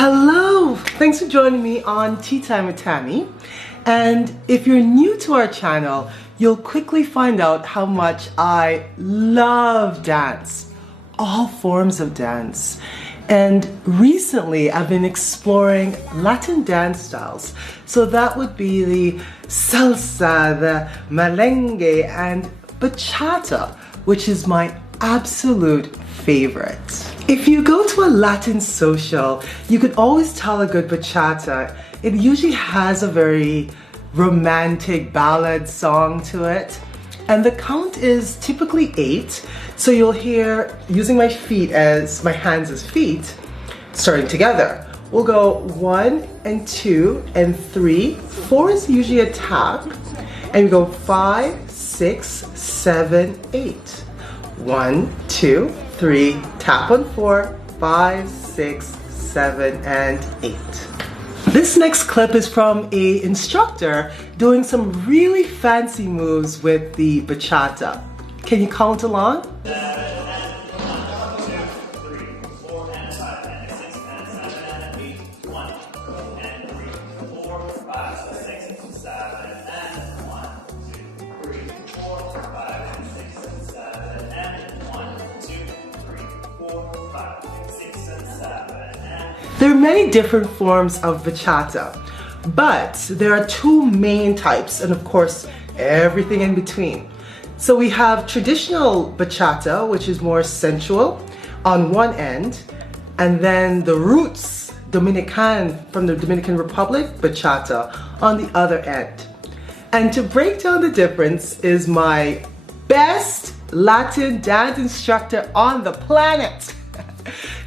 Hello! Thanks for joining me on Tea Time with Tammie. And if you're new to our channel, you'll quickly find out how much I love dance, all forms of dance. And recently I've been exploring Latin dance styles. So that would be the Salsa, the Merengue, and Bachata, which is my absolute favorite. If you go to a Latin social, you could always tell a good bachata. It usually has a very romantic ballad song to it. And the count is typically 8. So you'll hear, using my hands as feet, starting together. We'll go 1 and 2 and 3. 4 is usually a tap. And we go 5, 6, 7, 8. 1, 2, 3, tap on 4, 5, 6, 7, and 8. This next clip is from an instructor doing some really fancy moves with the bachata. Can you count along? There are many different forms of bachata, but there are 2 main types, and of course, everything in between. So we have traditional bachata, which is more sensual on one end, and then the roots Dominican from the Dominican Republic bachata on the other end. And to break down the difference is my best Latin dance instructor on the planet,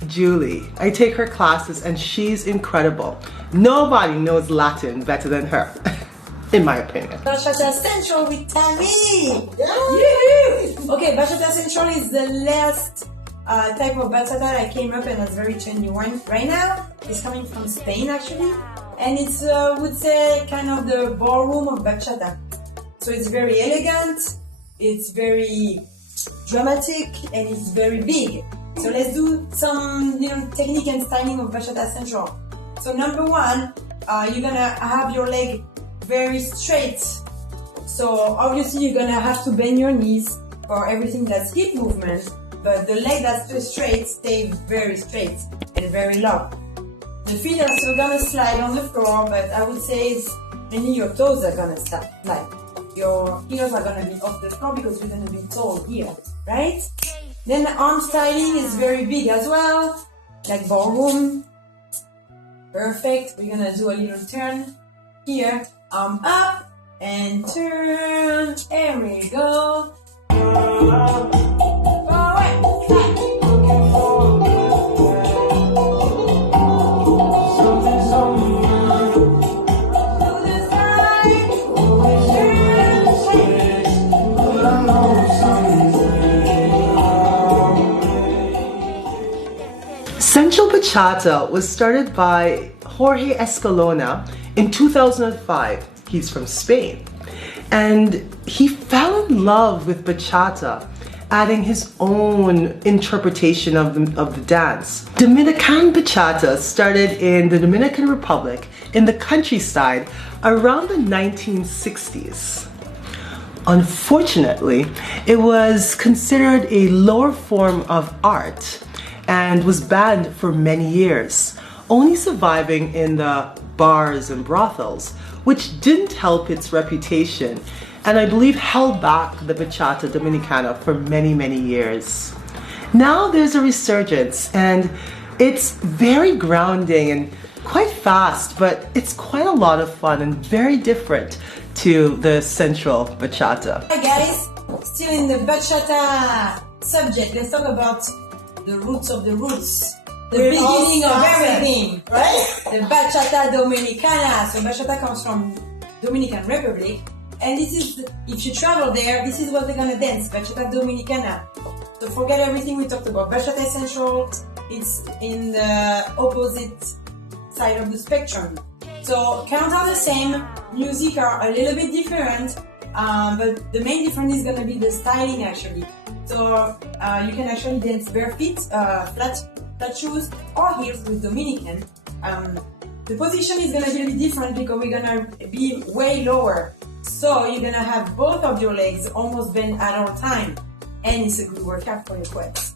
Julie. I take her classes and she's incredible. Nobody knows Latin better than her, in my opinion. Bachata Central with Tammie! Yeah. Okay, Bachata Central is the last type of bachata that I came up and it's very trendy one right now. It's coming from Spain actually, and it's would say kind of the ballroom of bachata. So it's very elegant, it's very dramatic, and it's very big. So let's do some technique and styling of Bachata Central. So number 1, you're gonna have your leg very straight. So obviously you're gonna have to bend your knees for everything that's hip movement, but the leg that's too straight stay very straight and very low. The feet are still gonna slide on the floor, but I would say it's mainly your toes are gonna slide. Your heels are gonna be off the floor because you're gonna be tall here, right? Then the arm styling is very big as well, like ballroom. Perfect. We're gonna do a little turn here, arm up and turn. There we go. Forward, back. Sensual Bachata was started by Jorge Escalona in 2005. He's from Spain. And he fell in love with bachata, adding his own interpretation of the dance. Dominican bachata started in the Dominican Republic in the countryside around the 1960s. Unfortunately, it was considered a lower form of art and was banned for many years, only surviving in the bars and brothels, which didn't help its reputation and I believe held back the Bachata Dominicana for many, many years. Now there's a resurgence and it's very grounding and quite fast, but it's quite a lot of fun and very different to the sensual bachata. Hi guys, still in the bachata subject, let's talk about the roots of the roots. The beginning of everything, right? The Bachata Dominicana. So Bachata comes from Dominican Republic. And this is, if you travel there, this is what they're gonna dance, Bachata Dominicana. So forget everything we talked about. Bachata Central, it's in the opposite side of the spectrum. So counts are the same, music are a little bit different, but the main difference is gonna be the styling actually. So you can actually dance bare feet, flat shoes or heels with Dominican. The position is gonna be a bit different because we're gonna be way lower. So you're gonna have both of your legs almost bent at all time. And it's a good workout for your quads.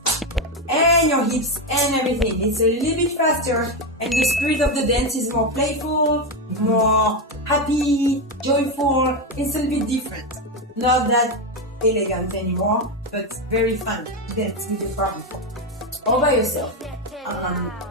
And your hips and everything. It's a little bit faster and the spirit of the dance is more playful, more happy, joyful. It's a little bit different. Not that elegant anymore, but very fun to dance with your partner. All by yourself.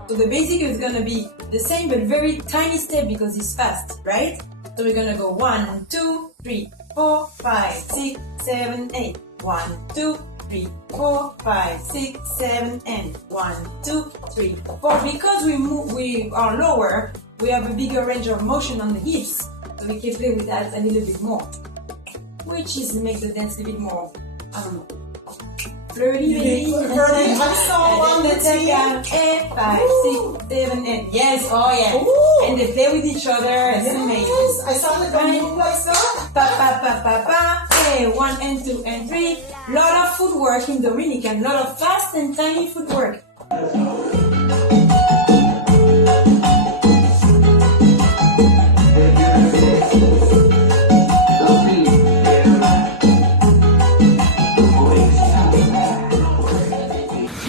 So the basic is gonna be the same but very tiny step because it's fast, right? So we're gonna go 1, 2, 3, 4, 5, 6, 7, 8. 1, 2, 3, 4, 5, 6, 7, and 1, 2, 3, 4. Because we are lower, we have a bigger range of motion on the hips, so we can play with that a little bit more, which is make the dance a bit more, I don't know, flirty. I saw on the team. 5, 6, 7, 8. Yes, oh yeah. Ooh. And they play with each other. It's amazing. I saw the move like that. Pa pa pa pa pa. Hey, 1 and 2 and 3. Lot of footwork in Dominican. Lot of fast and tiny footwork.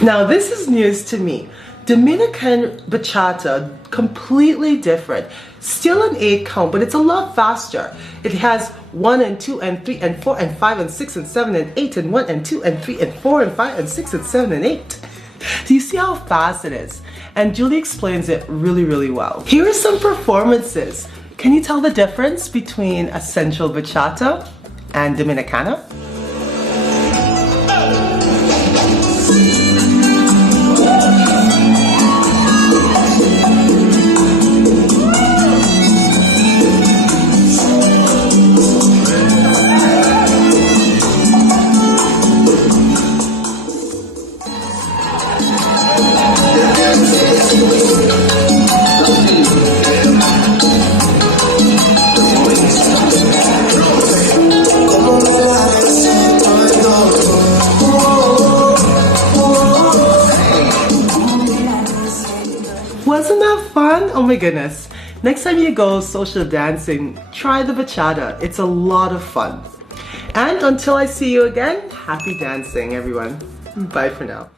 Now this is news to me. Dominican bachata, completely different. Still an 8 count, but it's a lot faster. It has 1 and 2 and 3 and 4 and 5 and 6 and 7 and 8 and 1 and 2 and 3 and 4 and 5 and 6 and 7 and 8. Do you see how fast it is? And Julie explains it really, really well. Here are some performances. Can you tell the difference between a sensual bachata and Dominicana? Wasn't that fun? Oh my goodness. Next time you go social dancing, try the bachata. It's a lot of fun. And until I see you again, happy dancing everyone. Bye for now.